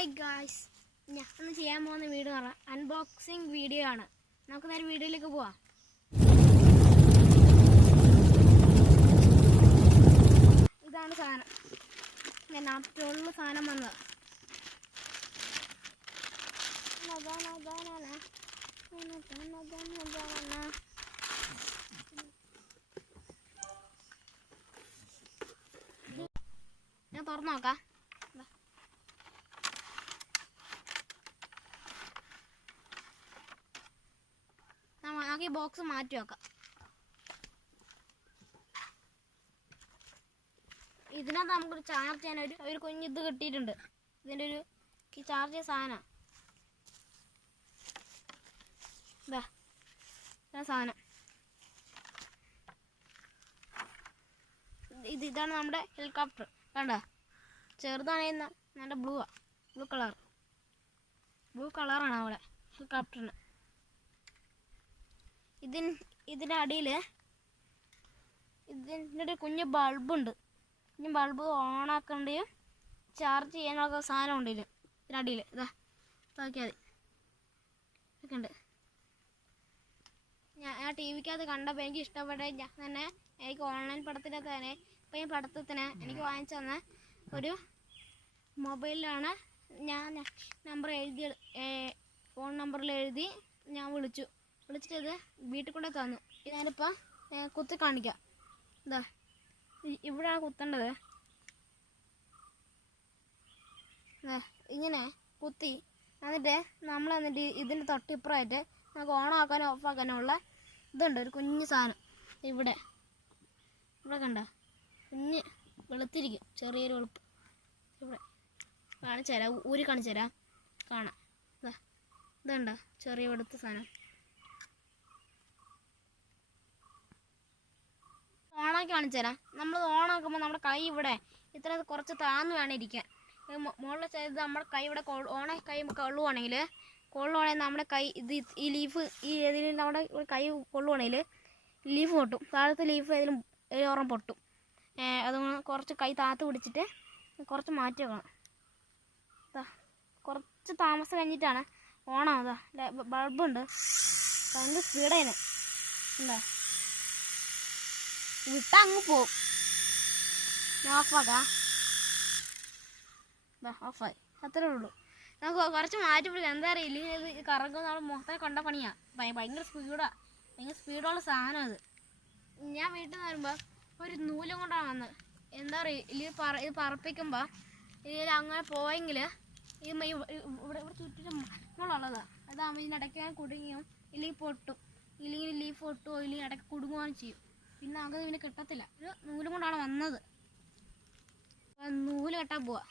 Hi guys, ഞാൻ ചെയ്യാൻ പോകുന്ന വീഡിയോ എന്ന് പറഞ്ഞാൽ അൺബോക്സിങ് വീഡിയോ ആണ്. നമുക്ക് നേരെ വീഡിയോയിലേക്ക് പോവാം. ഇതാണ് സാധനം. ഞാൻ നാട്ടിലുള്ള സാധനം വന്നത്. ഞാൻ തുറന്നു നോക്കാം. നമുക്ക് ഈ ബോക്സ് മാറ്റി വെക്കാം. ഇതിനകത്ത് നമുക്കൊരു ചാർജ് ചെയ്യാൻ ഒരു കുഞ്ഞിത് കിട്ടിയിട്ടുണ്ട്. ഇതിൻ്റെ ഈ ചാർജ് ചെയ്ത സാധനം ഇതാ സാധനം. ഇതാണ് നമ്മുടെ ഹെലികോപ്റ്റർ. കണ്ട, ചെറുതാണെങ്കിൽ നല്ല ബ്ലൂ കളറാണ് അവിടെ ഹെലികോപ്റ്ററിന്. ഇതിൻ്റെ അടിയിൽ ഇതിൻ്റെ ഒരു കുഞ്ഞ് ബൾബുണ്ട്. കുഞ്ഞ് ബൾബ് ഓണാക്കേണ്ടിയും ചാർജ് ചെയ്യാനൊക്കെ സാധനം ഉണ്ട് ഇതിനടിയിൽ. ഇതാ നോക്കിയാൽ മതി, ഒക്കെ ഉണ്ട്. ഞാൻ ടി വിക്കകത്ത് കണ്ടപ്പോൾ എനിക്ക് ഇഷ്ടപ്പെട്ട ഞാൻ തന്നെ എനിക്ക് ഓൺലൈൻ പഠനത്തിനകത്ത് തന്നെ ഇപ്പം ഈ പഠിത്തത്തിന് എനിക്ക് വാങ്ങിച്ചു തന്ന ഒരു മൊബൈലിലാണ് ഞാൻ നമ്പർ എഴുതി, ഫോൺ നമ്പറിൽ എഴുതി ഞാൻ വിളിച്ചിട്ട് ഇത് വീട്ടിൽ കൊണ്ടേ തന്നു. ഞാനിപ്പോൾ കുത്തി കാണിക്കാം. ഇതാ ഇവിടെയാണ് കുത്തേണ്ടത്. ഇങ്ങനെ കുത്തി എന്നിട്ട് ഇതിൻ്റെ തൊട്ടിപ്പുറമായിട്ട് നമുക്ക് ഓണാക്കാനോ ഓഫാക്കാനോ ഉള്ള ഇതുണ്ട്. ഒരു കുഞ്ഞ് സാധനം ഇവിടെ കണ്ട, കുഞ്ഞ് വെളുത്തിരിക്കും, ചെറിയൊരു വെളുപ്പ്. ഇവിടെ കാണിച്ചു തരാം, ഊരി കാണിച്ചു തരാം, കാണാം. ഇതുണ്ട ചെറിയ വെളുത്ത സാധനം. ഓണാക്കി കാണിച്ചു തരാം. നമ്മൾ ഓണാക്കുമ്പോൾ നമ്മുടെ കൈ ഇവിടെ ഇത്ര കുറച്ച് താന്ന് വേണം ഇരിക്കാൻ. മുകളിൽ ചെയ്ത് നമ്മുടെ കൈ ഇവിടെ കൈ കൊള്ളുവാണെങ്കിൽ നമ്മുടെ കൈ ഈ ലീഫ് ഇതിൽ നമ്മുടെ കൈ കൊള്ളുവാണെങ്കിൽ ലീഫ് പൊട്ടും. താഴത്തെ ലീഫ് ഏതെങ്കിലും ഓരം പൊട്ടും. അതുകൊണ്ട് കുറച്ച് കൈ താത്ത് പിടിച്ചിട്ട് കുറച്ച് മാറ്റി വെക്കണം. കുറച്ച് താമസം കഴിഞ്ഞിട്ടാണ് ഓണാവുക. ബൾബുണ്ട്, ഭയങ്കര സ്പീഡാണ്. എന്താ വിട്ടാ അങ്ങ് പോവും. ഓഫാക്കാം. ഓഫായി, അത്രേ ഉള്ളൂ. നമുക്ക് കുറച്ച് മാറ്റി പിടിക്കാം. എന്താ അറിയില്ല, ഇത് കറങ്ങുന്ന നമ്മൾ മൊത്തം കൊണ്ട പണിയാണ്. ഭയങ്കര സ്പീഡുള്ള സാധനം അത്. ഞാൻ വീട്ടിൽ നിന്ന് വരുമ്പോൾ ഒരു നൂലും കൊണ്ടാണ് വന്നത്. എന്താ പറയുക, ഇത് പറപ്പിക്കുമ്പോൾ ഇതിൽ അങ്ങനെ പോയെങ്കിൽ ഇവിടെ ചുറ്റിനും നമ്മളുള്ളതാണ്. അതാകുമ്പോൾ ഇതിനിടയ്ക്ക് കുടുങ്ങിയും ഇല്ലെങ്കിൽ പൊട്ടും, ഇല്ലെങ്കിൽ ലീഫ് പൊട്ടുമോ ഇല്ലെങ്കിൽ ഇടയ്ക്ക് കുടുങ്ങുകയും ചെയ്യും. പിന്നെ നമുക്ക് ഇതിന് കിട്ടത്തില്ല. ഒരു നൂലും കൊണ്ടാണ് വന്നത്. നൂല് കെട്ടാൻ പോവാ.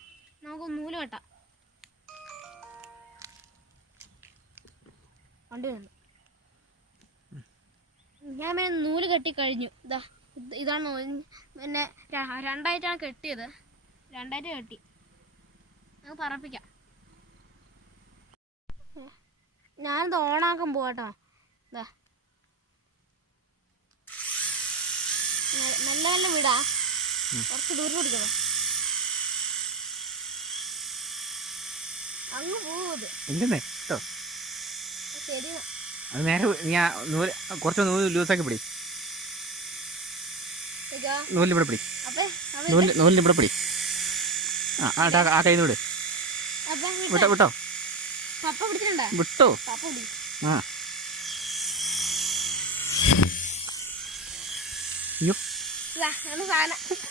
നമുക്ക് നൂല് കെട്ടാം. വണ്ടി വന്നു. ഞാൻ പിന്നെ നൂല് കെട്ടി കഴിഞ്ഞു. ഇതാണ്. പിന്നെ രണ്ടായിട്ടാണ് കെട്ടിയത്. രണ്ടായിട്ട് കെട്ടി. നമുക്ക് പറപ്പിക്കാം. ഞാനിത് ഓണാക്കാൻ പോവാട്ടോ. നല്ല നല്ല വീടാ, കുറച്ച് ദൂരം പിടിക്കണോ, അങ്ങ് പോവത്. ശരി, അത് നേരെ കുറച്ച് നൂല് ലൂസാക്കി പിടി. നൂലിവിടെ പിടി, നൂലിവിടെ പിടി. ആ കൈ വിട്. വിട്ടോ വിട്ടോ. ആ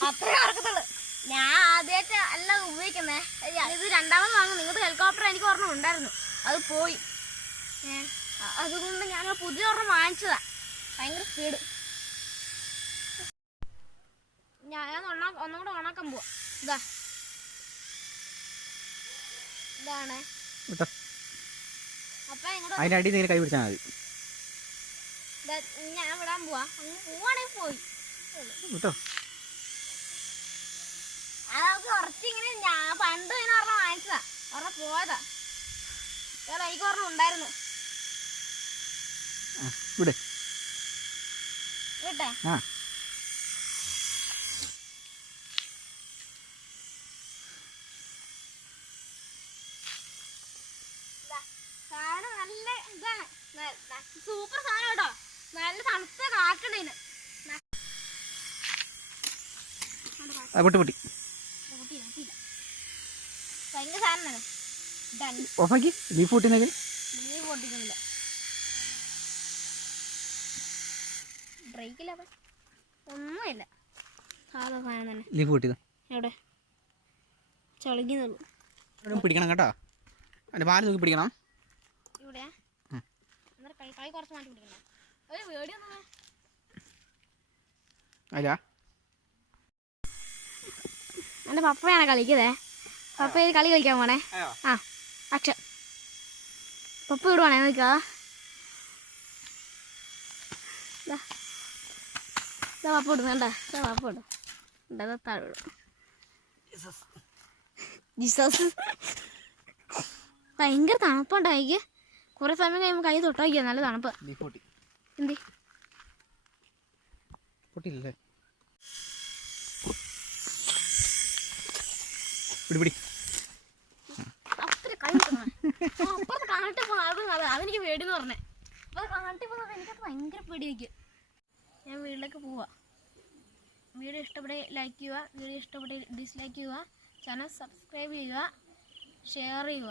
അത്രേ നടക്കത്തുള്ളു. ഞാൻ ആദ്യമായിട്ട് അല്ല ഉപയോഗിക്കുന്നേ. ഇത് രണ്ടാമത് വാങ്ങും. നിങ്ങളുടെ ഹെലികോപ്റ്റർ എനിക്ക് ഒരെണ്ണം ഉണ്ടായിരുന്നു, അത് പോയി. അതുകൊണ്ട് ഞാൻ പുതിയ ഒരെണ്ണം വാങ്ങിച്ചതാ. ഭയങ്കര സ്പീഡ്. ഞാൻ ഒന്നും കൂടെ ഓണാക്കാൻ പോവാ. ഇതാണ്. അപ്പൊ അതിന്റെ കൈ പിടിച്ചാൽ മതി. ഞാൻ വിടാൻ പോവാ. അങ്ങ് പോവാണെങ്കിൽ പോയി കേട്ടോ. അതൊക്കെ കുറച്ചിങ്ങനെ ഞാൻ പണ്ട് ഇങ്ങനെ ഒരെണ്ണം വാങ്ങിച്ചതാ, ഒരെണ്ണം പോയതാ. എനിക്ക് ഒരെണ്ണം ഉണ്ടായിരുന്നു. വിട്ടെ. നല്ല ഇതാണ്, സൂപ്പർ സാധനം കേട്ടോ. നല്ല തണുത്ത കാറ്റുണ്ടതിന്. പൊട്ടി ഭയങ്കര സാധനമാണ്. ഓഫാക്കി ലീഫ് പൊട്ടിനെങ്കിൽ നീ പൊട്ടിക്കുന്നില്ല, ബ്രേക്കില്ല, ഒന്നുമില്ല, സാധാ സാധനം തന്നെ. ലീഫ് പൊട്ടിയത് എവിടെ ചളിക്കുന്നുള്ളൂ. പിടിക്കണം കേട്ടോ, അതിൻ്റെ പാല് നോക്കി പിടിക്കണം. ഇവിടെ കൈ കുറച്ച് മാറ്റി പിടിക്കണേ. ഒരു വേടി ഒന്നും അല്ല, എൻ്റെ പപ്പയാണ് കളിക്കുന്നേ. പപ്പ ഇത് കളി കളിക്കാൻ പോണേ. ആ അക്ഷ പപ്പ വിടുവാണേ, നോക്കാ പപ്പ ഇടുന്നു കണ്ടാ, പപ്പ ഇടും താഴെ വിടും. ജീസസ് ഭയങ്കര തണുപ്പുണ്ടോ കൈക്ക്. കുറെ സമയം കഴിയുമ്പോൾ കൈ തൊട്ട് വയ്ക്കുക, നല്ല തണുപ്പ്. എന്തി പൊട്ടിയില്ലേ? പിടി അപ്പുറത്ത് കൈ അപ്പുറത്ത് കാണിട്ട് പോകുന്നത് അതെനിക്ക് പേടിയെന്ന് പറഞ്ഞേ. അപ്പോൾ അത് കാണിട്ട് പോകുന്നത് എനിക്കത് ഭയങ്കര പേടിയായിരിക്കും. ഞാൻ വീട്ടിലേക്ക് പോവാ. വീഡിയോ ഇഷ്ടപ്പെട്ട ലൈക്ക് ചെയ്യുക, വീഡിയോ ഇഷ്ടപ്പെട്ട ഡിസ്ലൈക്ക് ചെയ്യുക, ചാനൽ സബ്സ്ക്രൈബ് ചെയ്യുക, ഷെയർ ചെയ്യുക.